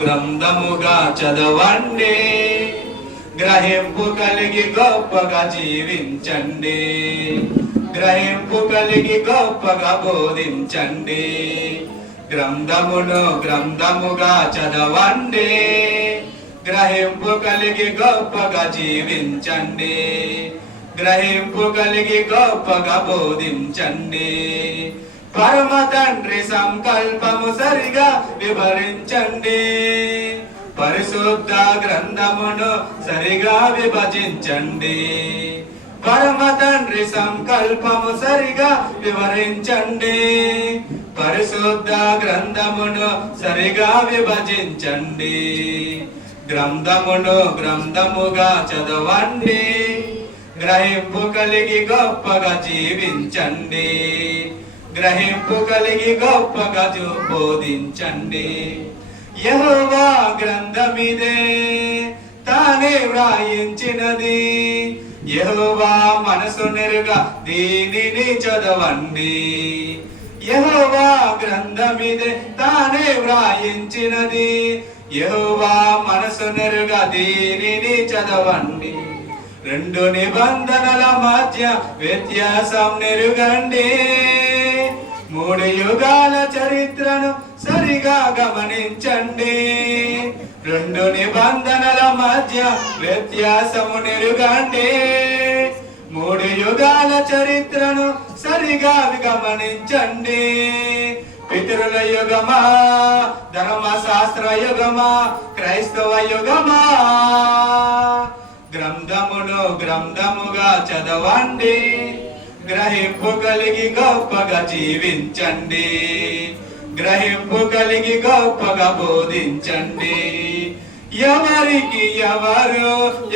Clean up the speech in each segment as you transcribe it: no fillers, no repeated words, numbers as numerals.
గ్రంథముగా చదవండి, గ్రహింపు కలిగి గొప్పగా జీవించండి, గ్రహింపు కలిగి గొప్పగా బోధించండి. గ్రంథముగా చదవండి, గ్రహింపు కలిగి గొప్పగా జీవించండి, గ్రహింపు కలిగి గొప్పగా బోధించండి. పరమ తండ్రి సంకల్పము సరిగా వివరించండి, పరిశుద్ధ గ్రంథమును సరిగా విభజించండి. పరమ తండ్రి సంకల్పము సరిగా వివరించండి, పరిశుద్ధ గ్రంథమును సరిగా విభజించండి. గ్రంథముగా చదవండి, గ్రహింపు కలిగి గొప్పగా జీవించండి, గ్రహింపు కలిగి గొప్పగా బోధించండి. యెహోవా గ్రంథమిదే తానే వ్రాయించినది, యెహోవా మనసు నెరుగా దీనిని చదవండి. యెహోవా గ్రంథమిదే తానే వ్రాయించినది, యెహోవా మనసు నెరుగా దీనిని చదవండి. రెండు నిబంధనల మధ్య వ్యత్యాసం నెరుగండి, మూడు యుగాల చరిత్రను సరిగా గమనించండి. రెండు నిబంధనల మధ్య వ్యత్యాసము నెరుగండి, మూడు యుగాల చరిత్రను సరిగా గమనించండి. పితరుల యుగమా, ధర్మశాస్త్ర యుగమా, క్రైస్తవ యుగమా? గ్రంథముగా చదవండి, గ్రహింపు కలిగి గొప్పగా జీవించండి, గ్రహింపు కలిగి గొప్పగా బోధించండి. ఎవరికి ఎవరు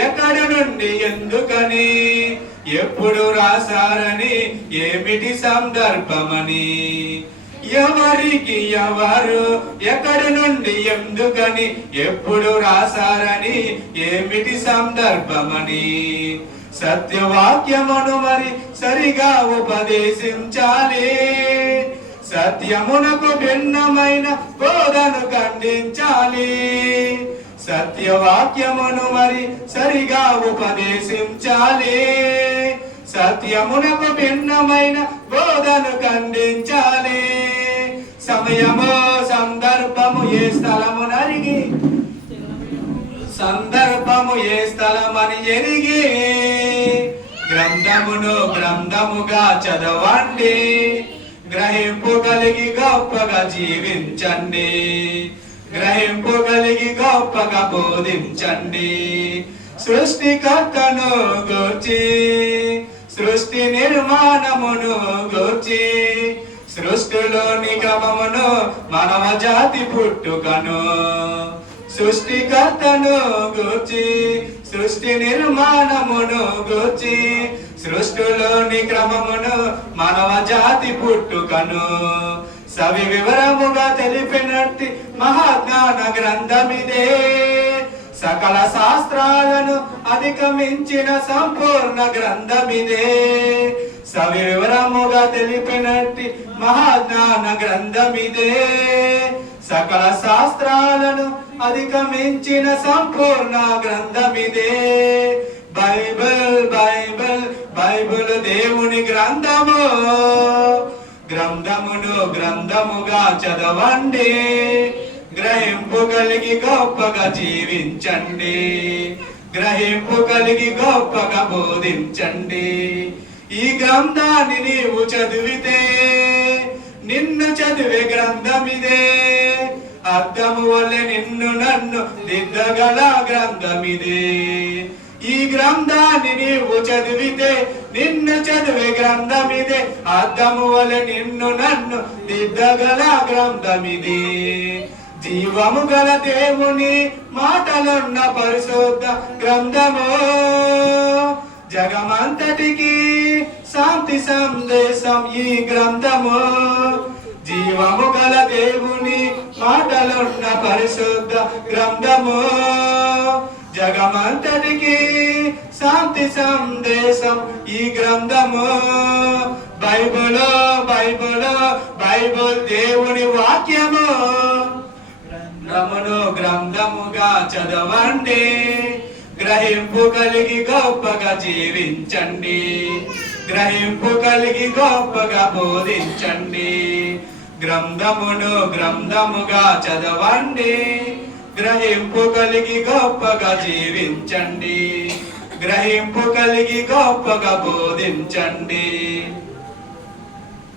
ఎక్కడ నుండి ఎందుకని ఎప్పుడు రాశారని ఏమిటి సందర్భమని, ఎవరికి ఎవరు ఎక్కడ నుండి ఎందుకని ఎప్పుడు రాశారని ఏమిటి సందర్భమని సత్యవాక్యమును మరి సరిగా ఉపదేశించాలి, సత్యమునకు భిన్నమైన బోధను ఖండించాలి. సత్యవాక్యమును మరి సరిగా ఉపదేశించాలి, సత్యమునకు భిన్నమైన బోధను ఖండించాలి. సమయము సందర్భము ఏ స్థలము నరిగి, సందర్భము ఏ స్థలమని ఎరిగి గ్రంథముగా చదవండి, గ్రహింపు కలిగి గొప్పగా జీవించండి, గ్రహింపు కలిగి గొప్పగా బోధించండి. సృష్టికర్తను గూర్చి, సృష్టి నిర్మాణమును గూర్చి, సృష్టిలోని క్రమమును, మానవ జాతి పుట్టుకను, సృష్టికర్తను గూర్చి, సృష్టి నిర్మాణమును గూర్చి, సృష్టిలోని క్రమమును, మానవ జాతి పుట్టుకను సవి వివరముగా తెలిపినట్టి మహాజ్ఞాన గ్రంథమిదే. సకల శాస్త్రాలను అధిగమించిన సంపూర్ణ గ్రంథమిదే. సవివరముగా తెలిపినట్టి మహాజ్ఞాన గ్రంథమిదే. సకల శాస్త్రాలను అధిగమించిన సంపూర్ణ గ్రంథమిదే. బైబిల్ బైబిల్ బైబిల్ దేవుని గ్రంథము. గ్రంథముగా చదవండి, గ్రహింపు కలిగి గొప్పగా జీవించండి, గ్రహింపు కలిగి గొప్పగా బోధించండి. ఈ గ్రంథాన్ని నీవు చదివితే నిన్ను చదివే గ్రంథమిదే. అర్థము వల్లే నిన్ను నన్ను దిద్దగల గ్రంథమిదే. ఈ గ్రంథాన్ని నీవు చదివితే నిన్ను చదివే గ్రంథమిదే. అర్థము వల్లే నిన్ను నన్ను దిద్దగల గ్రంథమిదే. జీవము గల దేవుని మాటలున్న పరిశుద్ధ గ్రంథము. జగమంతటికి శాంతి సందేశం ఈ గ్రంథము. జీవము గల దేవుని మాటలున్న పరిశుద్ధ గ్రంథము. జగమంతటికి శాంతి సందేశం ఈ గ్రంథము. బైబిల్ దేవుని వాక్యము. గ్రంథముగా చదవండి, గ్రహింపు కలిగి గొప్పగా జీవించండి, గ్రహింపు కలిగి గొప్పగా బోధించండి. గ్రంథముగా చదవండి, గ్రహింపు కలిగి గొప్పగా జీవించండి, గ్రహింపు కలిగి గొప్పగా బోధించండి.